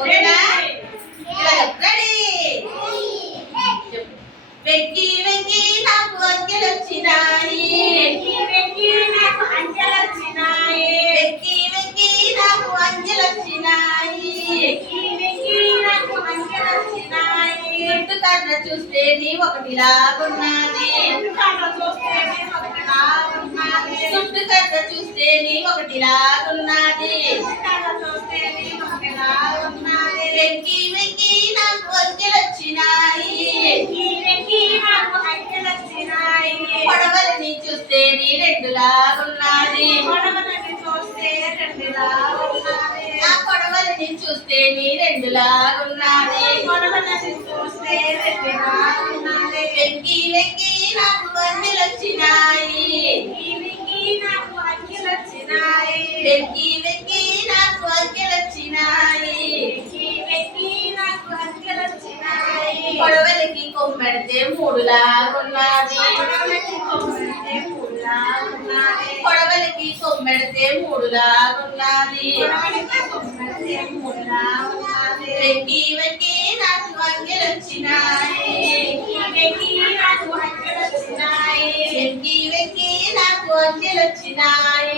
ఓకేనా? రెడీ. వెక్కి వెక్కి నాకు అంకెలు వచ్చినాయి, వెక్కి నాకు అంకెలు వచ్చినాయి, వెక్కి వెక్కి నాకు అంకెలు వచ్చినాయి, వెక్కి వెక్కి నాకు అంకెలు వచ్చినాయి. చుట్టు కర్ర చూస్తే నీ ఒకటిలాగున్నది, చుట్టు కర్ర చూస్తే నీ ఒకటిలాగున్నది, వెక్కి వెక్కి నాకు అంకెలు వచ్చినాయి, పొడవలని చూస్తే నీ రెండులాగున్నది, నా పొడవలని చూస్తే నీ రెండులాగున్నది, వెక్కి వెక్కి నాకు అంకెలు వచ్చినాయి, వెక్కి వెక్కి నాకు అంకెలు వచ్చినాయి, పొడవలకి కొమ్మెడితే మూడులాగున్నది, పొడవలకి కొమ్మెడితే మూడులాగున్నది, వెక్కి వెక్కి నాకు అంకెలు వచ్చినాయి, వెక్కి వెక్కి నాకు అంకెలు వచ్చినాయి.